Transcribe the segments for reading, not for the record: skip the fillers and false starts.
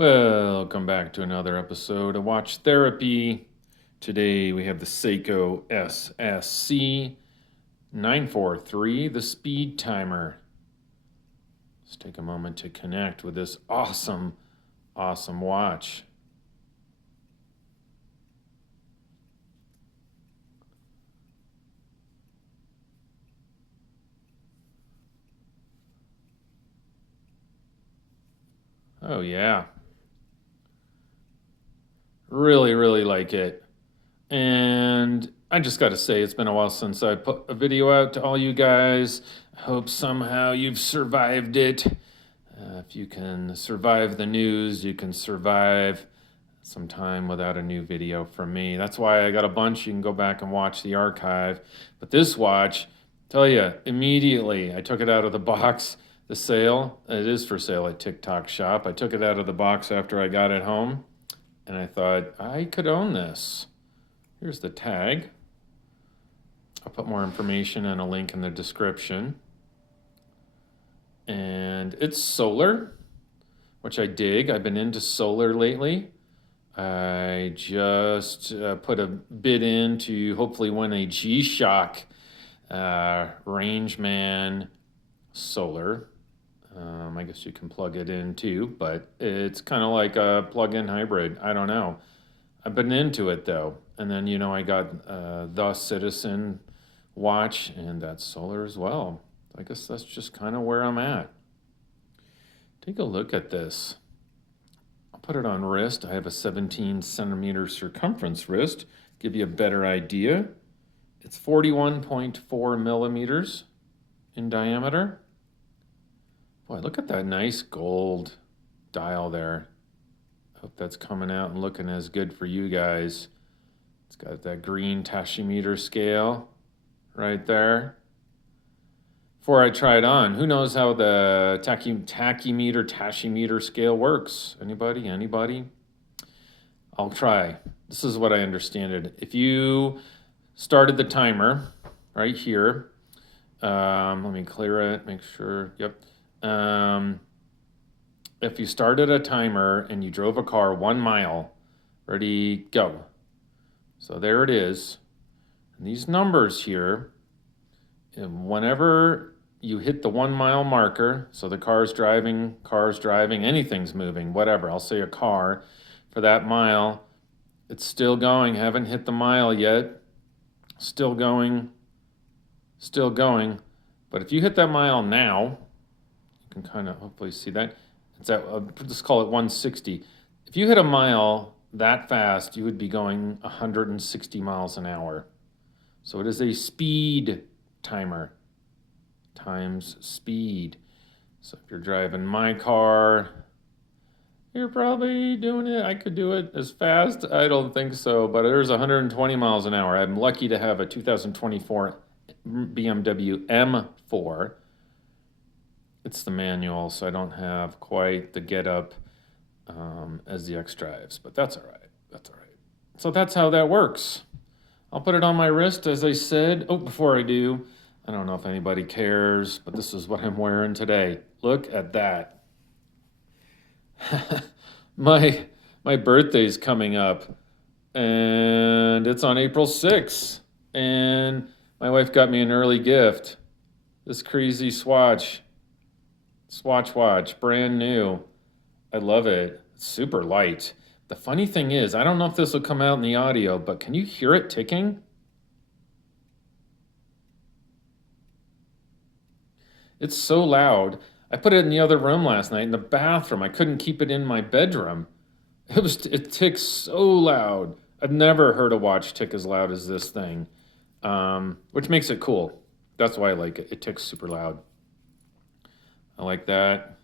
Welcome back to another episode of Watch Therapy. Today we have the Seiko SSC943, the Speedtimer. Let's take a moment to connect with this awesome watch. Oh yeah. Really like it. And I just got to say, it's been a while since I put a video out to all you guys. I hope somehow you've survived it. If you can survive the news, you can survive some time without a new video from me. That's why I got a bunch. You can go back and watch the archive. But this watch, tell you, immediately I took it out of the box. The sale, it is for sale at Tick Tock Shop. I took it out of the box after I got it home, and I thought I could own this. Here's the tag. I'll put more information and a link in the description. And it's solar, which I dig. I've been into solar lately. I just put a bid in to hopefully win a G-Shock Rangeman solar. I guess you can plug it in too, but it's kind of like a plug-in hybrid. I don't know. I've been into it though. And then, I got the Citizen watch, and that's solar as well. I guess that's just kind of where I'm at. Take a look at this. I'll put it on wrist. I have a 17 centimeter circumference wrist. Give you a better idea. It's 41.4 millimeters in diameter. Boy, look at that nice gold dial there. Hope that's coming out and looking as good for you guys. It's got that green tachymeter scale right there. Before I try it on, who knows how the tachymeter scale works? Anybody? I'll try. This is what I understand it. If you started the timer right here, let me clear it, make sure, yep. If you started a timer and you drove a car 1 mile, ready, go. So there it is. And these numbers here, and whenever you hit the 1 mile marker, so the car's driving, anything's moving, whatever. I'll say a car for that mile. It's still going, haven't hit the mile yet. Still going. But if you hit that mile now, you can kind of hopefully see that. It's at, let's call it 160. If you hit a mile that fast, you would be going 160 miles an hour. So it is a speed timer times speed. So if you're driving my car, you're probably doing it. I could do it as fast. I don't think so, but there's 120 miles an hour. I'm lucky to have a 2024 BMW M4. It's the manual, so I don't have quite the get up as the X-Drives, but that's all right. So that's how that works. I'll put it on my wrist, as I said. Oh, before I do, I don't know if anybody cares, but this is what I'm wearing today. Look at that. My birthday's coming up, and it's on April 6th, and my wife got me an early gift. This crazy Swatch watch, brand new. I love it. It's super light. The funny thing is, I don't know if this will come out in the audio, but can you hear it ticking? It's so loud. I put it in the other room last night in the bathroom. I couldn't keep it in my bedroom. It ticks so loud. I've never heard a watch tick as loud as this thing, which makes it cool. That's why I like it. It ticks super loud. I like that.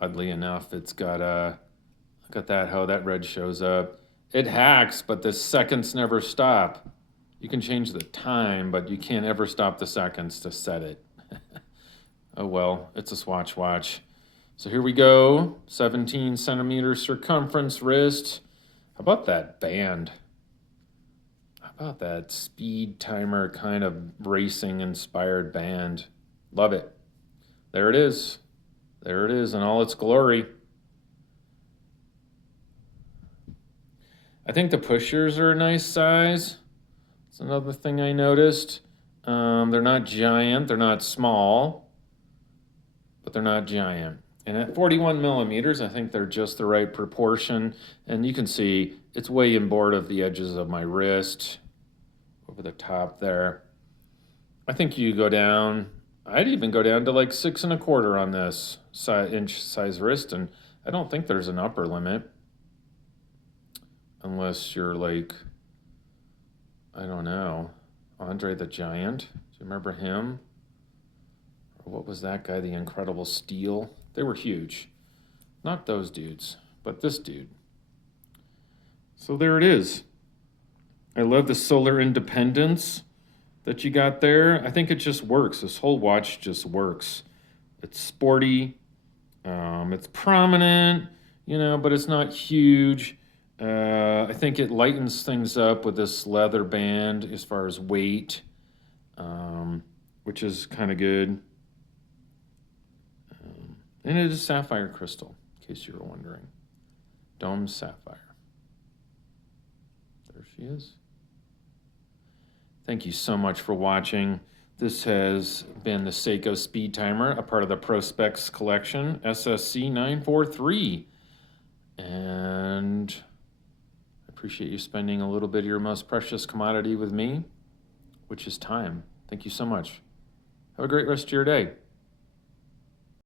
Oddly enough, it's got look at that, how that red shows up. It hacks, but the seconds never stop. You can change the time, but you can't ever stop the seconds to set it. Oh well, it's a Swatch watch. So here we go, 17 centimeter circumference wrist. How about that band? How about that Speedtimer kind of racing inspired band? Love it. There it is in all its glory. I think the pushers are a nice size. That's another thing I noticed. They're not giant, they're not small, but they're not giant. And at 41 millimeters, I think they're just the right proportion. And you can see it's way inboard of the edges of my wrist, over the top there. I think you go down, I'd even go down to like 6¼ on this inch size wrist, and I don't think there's an upper limit. Unless you're like, I don't know, Andre the Giant. Do you remember him? Or what was that guy, the Incredible Steel? They were huge. Not those dudes, but this dude. So there it is. I love the solar independence that you got there. I think it just works. This whole watch just works. It's sporty. It's prominent, you know, but it's not huge. I think it lightens things up with this leather band as far as weight, which is kind of good. And it is sapphire crystal, in case you were wondering. Domed sapphire. There she is. Thank you so much for watching. This has been the Seiko Speedtimer, a part of the Prospex collection, SSC943. And I appreciate you spending a little bit of your most precious commodity with me, which is time. Thank you so much. Have a great rest of your day.